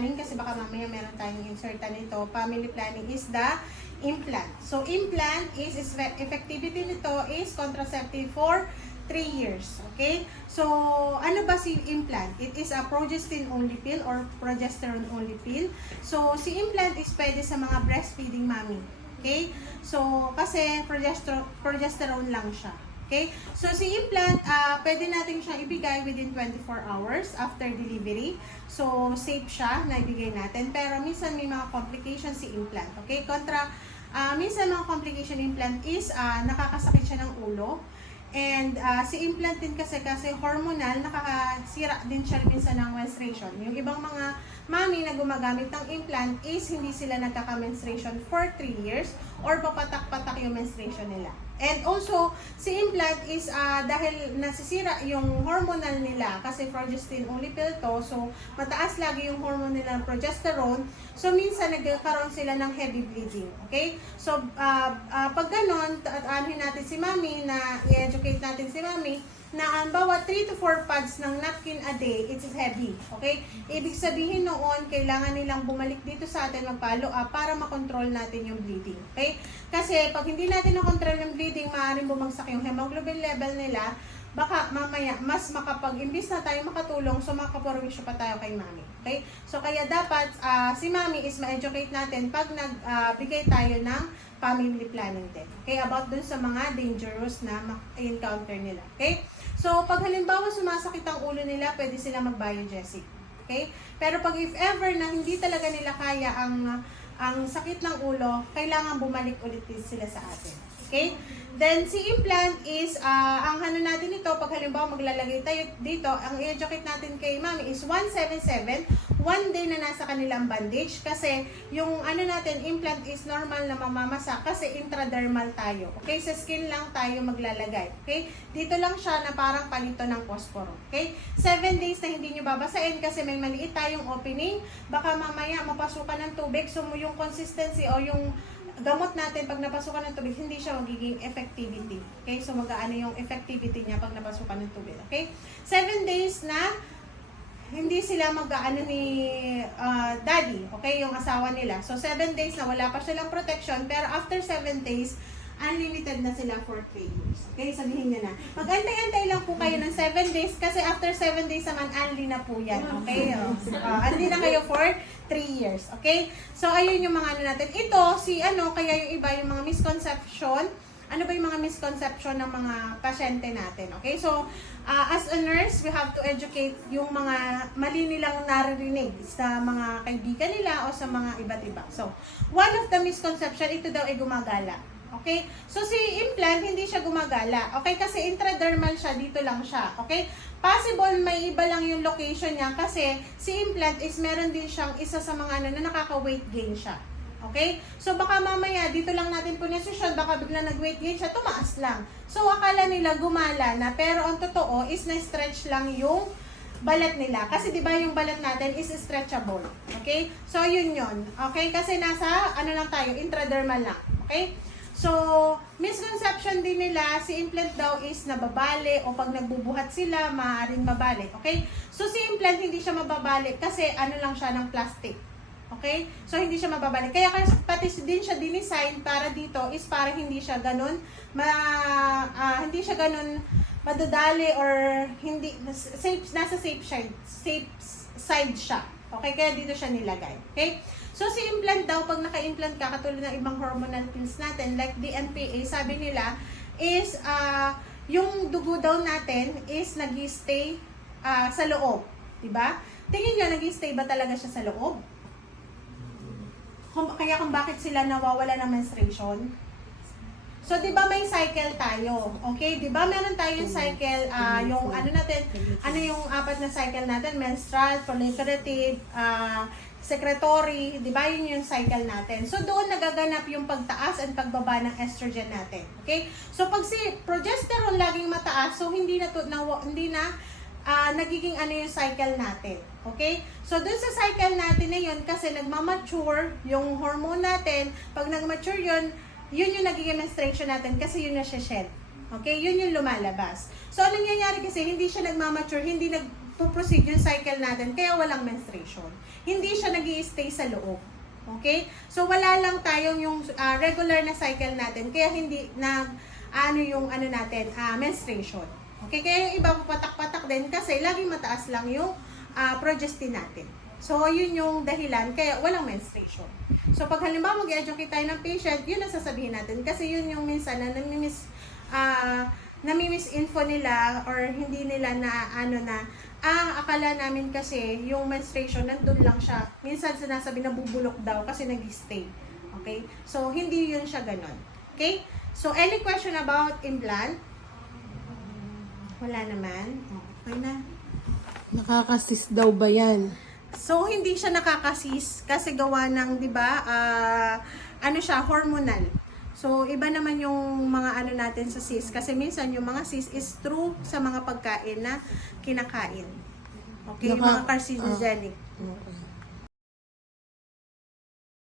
planning, kasi baka mamaya meron tayong insertan nito, family planning is the implant. So, implant is effectivity nito is contraceptive for 3 years. Okay? So, ano ba si implant? It is a progestin only pill or progesterone only pill. So, si implant is pwede sa mga breastfeeding mommy. Okay? So, kasi progesterone lang siya. Okay? So, si implant, pwede natin siyang ibigay within 24 hours after delivery. So, safe siya na ibigay natin. Pero, minsan may mga complications si implant. Okay? Minsan mga complication implant is nakakasakit siya ng ulo. And si implant din kasi hormonal, nakakasira din siya minsan ng menstruation. Yung ibang mga mami na gumagamit ng implant is hindi sila nagkaka-menstruation for 3 years or papatak-patak yung menstruation nila. And also, si implant is dahil nasisira yung hormonal nila kasi progestin only pill to, so mataas lagi yung hormone nila ng progesterone, so minsan nagkakaroon sila ng heavy bleeding. Okay? So, pag ganon, anuhin natin si mami, na i-educate natin si mami, na ang bawat 3 to 4 pads ng napkin a day, it's heavy. Okay? Ibig sabihin noon, kailangan nilang bumalik dito sa atin, mag-follow up para makontrol natin yung bleeding. Okay? Kasi pag hindi natin na-control yung bleeding, maaaring bumagsak yung hemoglobin level nila, baka mamaya mas imbis na tayo makatulong, so makaporwisyo pa tayo kay mami. Okay? So kaya dapat si mami is ma-educate natin pag nagbigay tayo ng family planning din. Okay? About dun sa mga dangerous na ma-encounter nila. Okay? So pag halimbawa sumasakit ang ulo nila, pwede sila mag-biogesic. Okay? Pero pag if ever na hindi talaga nila kaya ang sakit ng ulo, kailangan bumalik ulit sila sa atin. Okay? Then, si implant is, ang ano natin ito, pag halimbawa maglalagay tayo dito, ang i-educate natin kay mami is 177, 1 day na nasa kanilang bandage, kasi yung ano natin, implant is normal na mamamasa, kasi intradermal tayo. Okay? Sa skin lang tayo maglalagay. Okay? Dito lang siya na parang palito ng posporo. Okay? 7 days na hindi nyo babasain kasi may maliit tayong opening, baka mamaya mapasukan ng tubig, so yung consistency o yung gamot natin pag napasukan ng tubig, hindi siya magiging effectivity. Okay? So, mag-aano yung effectivity niya pag napasukan ng tubig. Okay? 7 days na hindi sila mag-aano ni daddy. Okay? Yung asawa nila. So, 7 days na wala pa silang protection, pero after 7 days, unlimited na sila for 3 years. Okay? Sabihin niya na. Mag-antay-antay lang po kayo ng 7 days kasi after 7 days naman, unli na po yan. Okay? Unli na kayo for 3 years. Okay? So, ayun yung mga ano natin. Ito, kaya yung iba, yung mga misconception. Ano ba yung mga misconception ng mga pasyente natin? Okay? So, as a nurse, we have to educate yung mga mali nilang naririnig sa mga kaibigan nila o sa mga iba't iba. So, one of the misconception, ito daw ay gumagala. Okay? So, si implant, hindi siya gumagala. Okay? Kasi intradermal siya, dito lang siya. Okay? Possible, may iba lang yung location niya kasi si implant is meron din siyang isa sa mga na nakaka-weight gain siya. Okay? So, baka mamaya, dito lang natin punesisyon, baka bigla nag-weight gain siya, tumaas lang. So, akala nila gumala na, pero ang totoo is na-stretch lang yung balat nila. Kasi di ba yung balat natin is stretchable. Okay? So, yun. Okay? Kasi nasa, lang tayo, intradermal lang. Okay? So, misconception din nila, si implant daw is nababali o pag nagbubuhat sila, maaaring mabali. Okay? So, si implant hindi siya mababali kasi lang siya ng plastic. Okay? So, hindi siya mababali. Kaya pati din siya dinesign para dito is para hindi siya ganun, hindi siya ganun madadali or hindi, nasa safe side siya. Okay? Kaya dito siya nilagay. Okay? So, si implant daw, pag naka-implant ka, katulad ng ibang hormonal pills natin, like DNPA, sabi nila, is, yung dugo daw natin is nag-stay sa loob. Diba? Tingin nyo, nag-stay ba talaga siya sa loob? Kaya kung bakit sila nawawala ng menstruation? So, di ba may cycle tayo? Okay? Di ba meron tayong cycle, yung yung 4 na cycle natin? Menstrual, proliferative, secretory, di ba yun yung cycle natin? So, doon nagaganap yung pagtaas at pagbaba ng estrogen natin. Okay? So, pag si progesterone laging mataas, so hindi na nagiging yung cycle natin. Okay? So, dun sa cycle natin na yun, kasi nagmamature yung hormone natin, pag nagmature yun yung nagiging menstruation natin kasi yun na siya shed. Okay? Yun yung lumalabas. So, anong nangyayari kasi, hindi siya nagmamature, hindi nag-proceed yung cycle natin, kaya walang menstruation. Hindi siya nag-i-stay sa loob. Okay? So, wala lang tayong yung regular na cycle natin, kaya hindi menstruation. Okay? Kaya yung iba patak-patak din kasi laging mataas lang yung progestin natin. So, yun yung dahilan, kaya walang menstruation. So, pag halimbawa mag-educate tayo ng patient, yun ang sasabihin natin. Kasi yun yung minsan na namimisinfo nila or hindi nila akala namin kasi yung menstruation nandun lang siya. Minsan sinasabi na bubulok daw kasi nag-stay. Okay? So, hindi yun siya ganon. Okay? So, any question about implant? Wala naman. Okay na. Nakakasis daw ba yan? So, hindi siya nakakasis kasi gawa ng, di ba, hormonal. So, iba naman yung mga natin sa sis. Kasi minsan yung mga sis is true sa mga pagkain na kinakain. Okay? Mga carcinogenic. Okay.